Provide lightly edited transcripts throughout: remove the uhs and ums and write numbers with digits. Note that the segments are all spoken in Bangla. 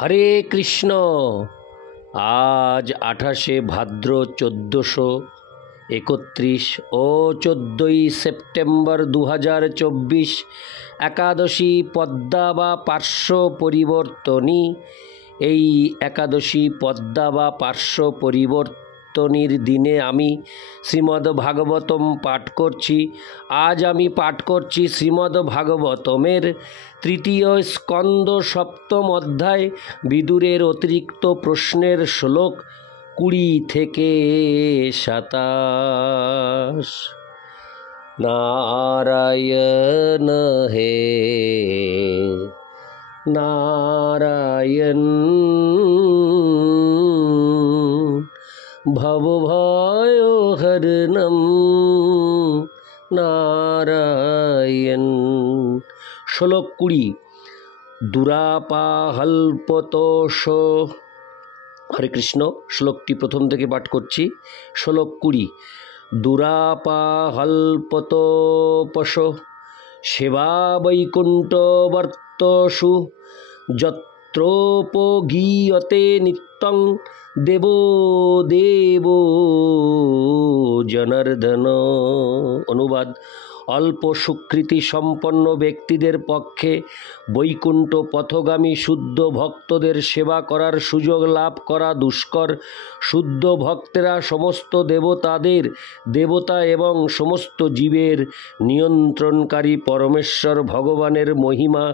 হরে কৃষ্ণ। আজ 28শে ভাদ্র 1431 ও 14ই সেপ্টেম্বর 2024 একাদশী পদ্মা বা পার্শ্ব পরিবর্তনী। এই একাদশী পদ্মা বা পার্শ্ব পরিবর্তনীর দিনে আমি শ্রীমদ্ ভাগবতম পাঠ করছি। আজ আমি পাঠ করছি শ্রীমদ্ ভাগবতমের তৃতীয় স্কন্দ সপ্তম অধ্যায় বিদুরের অতিরিক্ত প্রশ্নের শ্লোক 20 থেকে 27। নারায়ণ হে নারায়ণ ভবভয় হরণম নারায়ণ। শ্লোক 20। দুরাপাহল্পতোষ। হরে কৃষ্ণ। শ্লোকটি প্রথম থেকে পাঠ করছি। শ্লোক 20। দুরাপাহল্পতোপশ সেবা বৈকুণ্ঠবর্তসু যত্রোপগীয়তে নিত্যং দেবো দেবো জনার্দন। অনুবাদ: অল্প সুকৃতি সম্পন্ন ব্যক্তিদের পক্ষে বৈকুণ্ঠ পথগামী শুদ্ধ ভক্তদের সেবা করার সুযোগ লাভ করা দুষ্কর। শুদ্ধ ভক্তেরা সমস্ত দেবতাদের দেবতা এবং সমস্ত জীবের নিয়ন্ত্রণকারী পরমেশ্বর ভগবানের মহিমা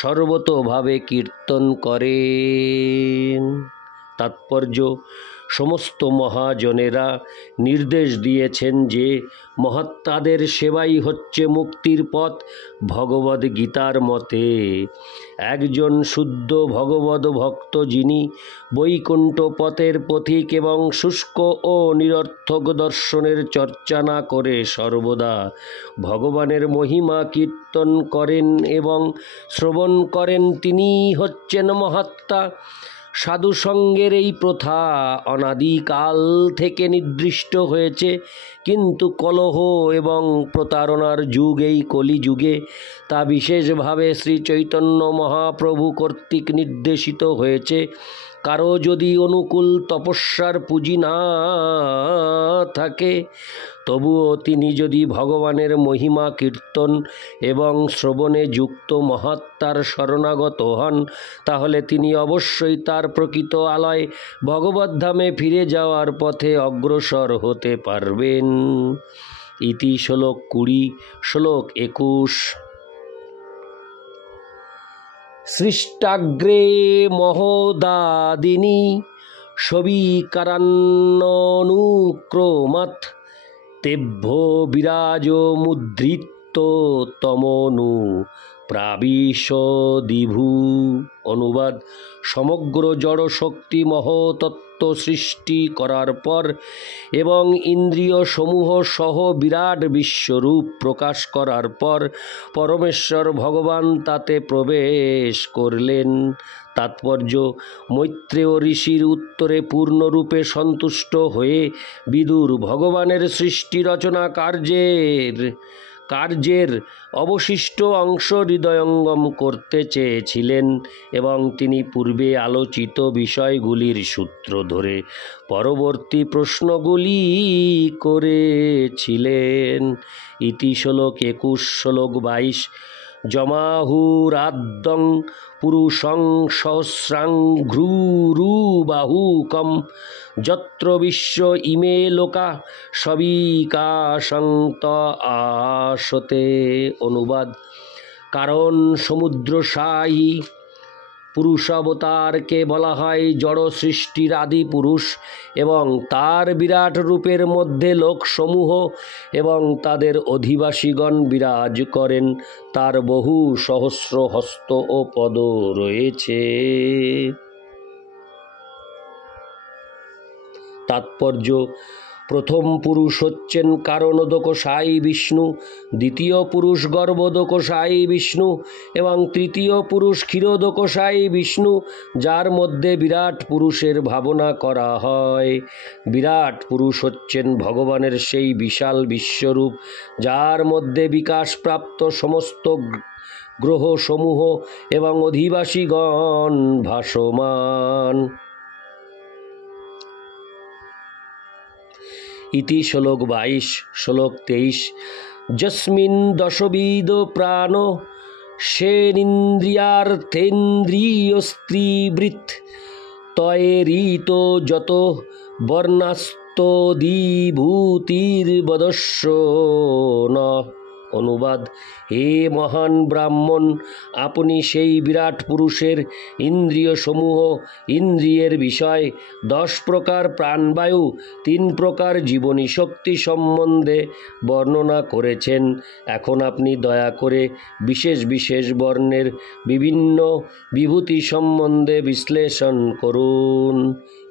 সর্বতোভাবে কীর্তন করেন। তাৎপর্য: সমস্ত মহাজনেরা নির্দেশ দিয়েছেন যে মহাত্মাদের সেবাই হচ্ছে মুক্তির পথ। ভগবদ গীতার মতে একজন শুদ্ধ ভগবদ ভক্ত, যিনি বৈকুণ্ঠ পথের পথিক এবং শুষ্ক ও নিরর্থক দর্শনের চর্চা না করে সর্বদা ভগবানের মহিমা কীর্তন করেন এবং শ্রবণ করেন, তিনিই হচ্ছেন মহাত্মা। সাধুসঙ্গের এই প্রথা অনাদিকাল থেকে নির্দিষ্ট হয়েছে, কিন্তু কলহ এবং প্রতারণার যুগ এই কলিযুগে তা বিশেষভাবে শ্রী চৈতন্য মহাপ্রভু কর্তৃক নির্দেশিত হয়েছে। কারো যদি অনুকূল তপস্যার পুঁজি না থাকে, তবুও তিনি যদি ভগবানের মহিমা কীর্তন এবং শ্রবণে যুক্ত মহাত্মার শরণাগত হন, তাহলে তিনি অবশ্যই তার প্রকৃত আলয় ভগবদ্ধামে ফিরে যাওয়ার পথে অগ্রসর হতে পারবেন। ইতি শ্লোক 20। শ্লোক 21। সৃষ্টাগ্রে মহোদাদিনী সবিকারান্ননুক্রমাৎ তেভ্যো বিরাজ মুদ্রিত তমনু প্রাবিশদিভূ। অনুবাদ: সমগ্র জড় শক্তি মহতত্ত্ব সৃষ্টি করার পর এবং ইন্দ্রিয় সমূহ সহ বিরাট বিশ্বরূপ প্রকাশ করার পর পরমেশ্বর ভগবান তাতে প্রবেশ করলেন। তাৎপর্য: মৈত্রেয় ঋষির উত্তরে পূর্ণরূপে সন্তুষ্ট হয়ে বিদুর ভগবানের সৃষ্টি রচনা কার্যের অবশিষ্ট অংশ হৃদয়ঙ্গম করতে চেয়েছিলেন এবং তিনি পূর্বে আলোচিত বিষয়গুলির সূত্র ধরে পরবর্তী প্রশ্নগুলি করেছিলেন। ইতি শ্লোক 21। শ্লোক 22। জমাহুরাদ্যং পুরুষং সহস্রাংঘ্রুরুবাহুকম যত্র বিশ্ব ইমে লোকা সবিকাশং ত আসতে। অনুবাদ: কারণ সমুদ্রশায়ী পুরুষাবতারকে বলা হয় জড় সৃষ্টির আদি পুরুষ এবং তার বিরাট রূপের মধ্যে লোকসমূহ এবং তাদের অধিবাসীগণ বিরাজ করেন। তার বহু সহস্র হস্ত ও পদ রয়েছে। তাৎপর্য: প্রথম পুরুষ হচ্ছেন কারণোদকশায়ী বিষ্ণু, দ্বিতীয় পুরুষ গর্ভোদকশায়ী বিষ্ণু এবং তৃতীয় পুরুষ ক্ষীরোদকশায়ী বিষ্ণু, যার মধ্যে বিরাট পুরুষের ভাবনা করা হয়। বিরাট পুরুষ হচ্ছেন ভগবানের সেই বিশাল বিশ্বরূপ যার মধ্যে বিকাশপ্রাপ্ত সমস্ত গ্রহসমূহ এবং অধিবাসীগণ ভাসমান। ইতি শ্লোক 22। শ্লোক 23। যস্মিন দশবিদ প্রাণ সেনিন্দ্রিয়ার্থেন্দ্রিয়স্ত্রীবৃত্ত তয়েরিত যত বর্ণাস্তদীভূতির্বদস্য ন। অনুবাদ: হে মহান ব্রাহ্মণ, আপনি সেই বিরাট পুরুষের ইন্দ্রিয় সমূহ, ইন্দ্রিয়ের বিষয়, 10 প্রকার প্রাণবায়ু, 3 প্রকার জীবনী শক্তি সম্বন্ধে বর্ণনা করেছেন। এখন আপনি দয়া করে বিশেষ বিশেষ বর্ণের বিভিন্ন বিভূতি সম্বন্ধে বিশ্লেষণ করুন।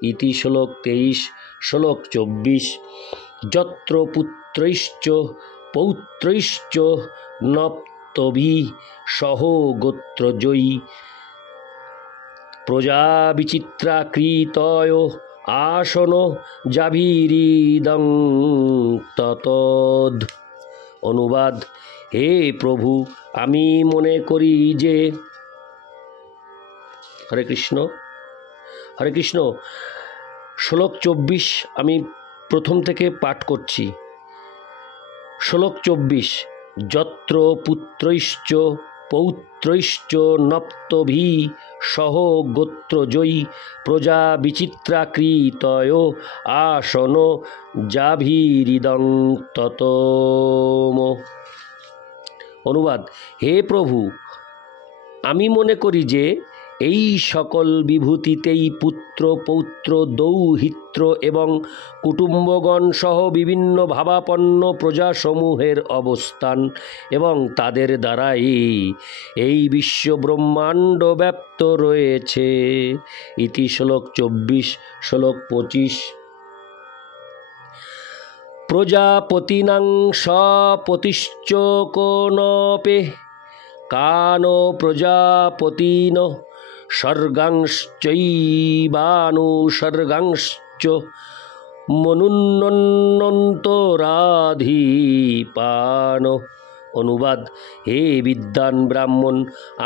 ইতি শ্লোক 23। শ্লোক 24। যত্র পুত্রৈশ্চ পৌত্রৈশ্চ নপ্তভি সহ গোত্রজয়ী প্রজা বিচিত্রাকৃতয় আসন জাভিরিদং ততদ। অনুবাদ: হে প্রভু, আমি মনে করি যে হরে কৃষ্ণ হরে কৃষ্ণ। শ্লোক 24 আমি প্রথম থেকে পাঠ করছি। শ্লোক 24। যত্র পুত্রৈশ্চ পৌত্রৈশ্চ নপ্তভি সহ গোত্রজয়ী প্রজা বিচিত্রাকৃতয় আসন জাভিরিদং ততম। অনুবাদ: হে প্রভু, আমি মনে করি যে এই সকল বিভূতিতেই পুত্র, পৌত্র, দৌহিত্র এবং কুটুম্বগণ সহ বিভিন্ন ভাবাপন্ন প্রজাসমূহের অবস্থান এবং তাদের দ্বারাই এই বিশ্ব ব্রহ্মাণ্ড ব্যাপ্ত রয়েছে। ইতি শ্লোক 24। শ্লোক 25। প্রজাপতিনাং সপতিশ্চ কোনপে কানো প্রজাপতিন স্বর্গাংশ্চৈবানুসর্গাংশ্চ মনুন্নন্তরাধিপান। অনুবাদ: হে বিদ্বান ব্রাহ্মণ,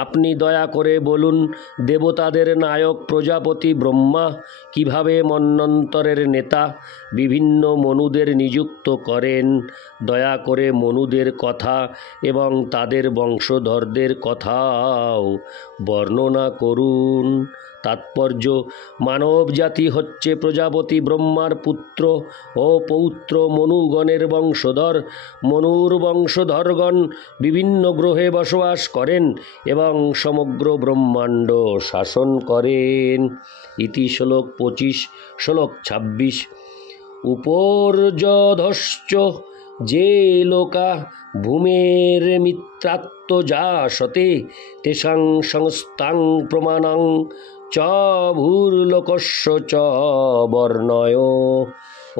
আপনি দয়া করে বলুন, দেবতাদের নায়ক প্রজাপতি ব্রহ্মা কিভাবে মন্বন্তরের নেতা বিভিন্ন মনুদের নিযুক্ত করেন। দয়া করে মনুদের কথা এবং তাদের বংশধরদের কথাও বর্ণনা করুন। তাৎপর্য: মানব জাতি হচ্ছে প্রজাপতি ব্রহ্মার পুত্র ও পৌত্র মনুগণের বংশধর। মনুর বংশধরগণ বিভিন্ন গ্রহে বসবাস করেন এবং সমগ্র ব্রহ্মাণ্ড শাসন করেন। ইতি শ্লোক 25। শ্লোক 26। উপর্যধশ্চ যে লোকা ভূমের মিত্রাত্মজাসতে তেষাং সংস্থাং প্রমাণং চ ভূর্লোকস্য চ বর্ণয়।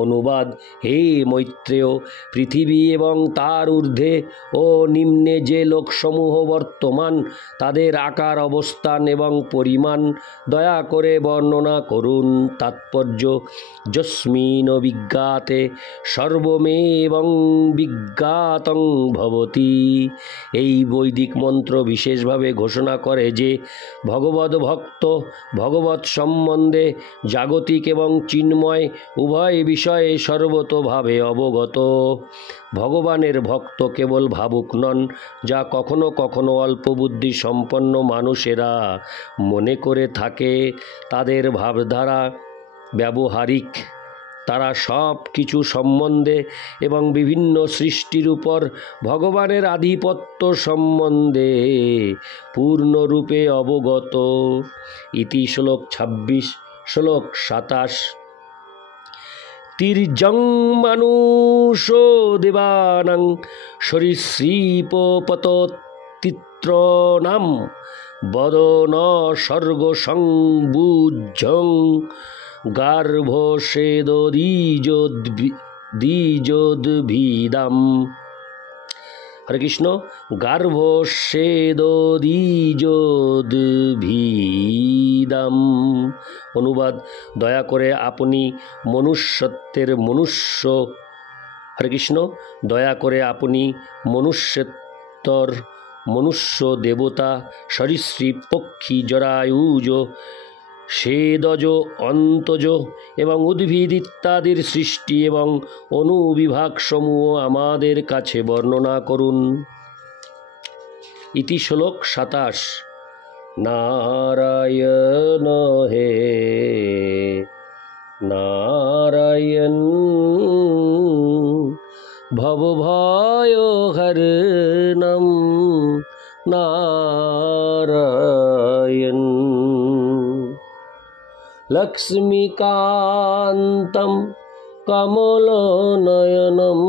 অনুবাদ: হে মৈত্রেয়, পৃথিবী এবং তার ঊর্ধ্বে ও নিম্নে যে লোকসমূহ বর্তমান, তাদের আকার, অবস্থান এবং পরিমাণ দয়া করে বর্ণনা করুন। তাৎপর্য: যস্মিন বিজ্ঞাতে সর্বমেবং বিজ্ঞাতং ভবতি। এই বৈদিক মন্ত্র বিশেষভাবে ঘোষণা করে যে ভগবদ ভক্ত ভগবৎ সম্বন্ধে জাগতিক এবং চিন্ময় উভয় বিষয়ে সর্বতোভাবে অবগত। ভগবানের ভক্ত কেবল ভাবুক নন, যা কখনো কখনো অল্পবুদ্ধি সম্পন্ন মানুষেরা মনে করে থাকে। তাদের ভাবধারা ব্যবহারিক। তারা সব কিছু সম্বন্ধে এবং বিভিন্ন সৃষ্টির উপর ভগবানের আধিপত্য সম্বন্ধে পূর্ণরূপে অবগত। ইতি শ্লোক 26। শ্লোক 27। তির্যং মানুষো দেবানাং সরীসৃপপততিত্রণাম বদন স্বর্গ সংবুজ্ঝং গার্ভস্যেদোদ্ভিদাম। হরে কৃষ্ণ। গার্ভস্যেদোদ্ভিদাম। অনুবাদ: দয়া করে আপনি মনুষ্যত্বের মনুষ্য হরে কৃষ্ণ দয়া করে আপনি মনুষ্যত্বর মনুষ্য, দেবতা, সরীসৃপ, পক্ষী, জরায়ুজ, স্বেদজ, অন্তজ এবং উদ্ভিদ ইত্যাদির সৃষ্টি এবং অনুবিভাগ সমূহ আমাদের কাছে বর্ণনা করুন। ইতি শ্লোক 27। নারায়ণ হে নারায়ণ ভবভয়হরণম নারায়ণ লক্ষ্মীকান্তম কমলনয়নম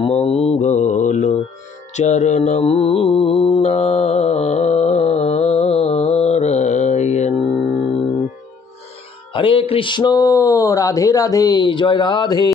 মঙ্গল চরণম নারায়ণ। হরে কৃষ্ণ, রাধে রাধে, জয় রাধে।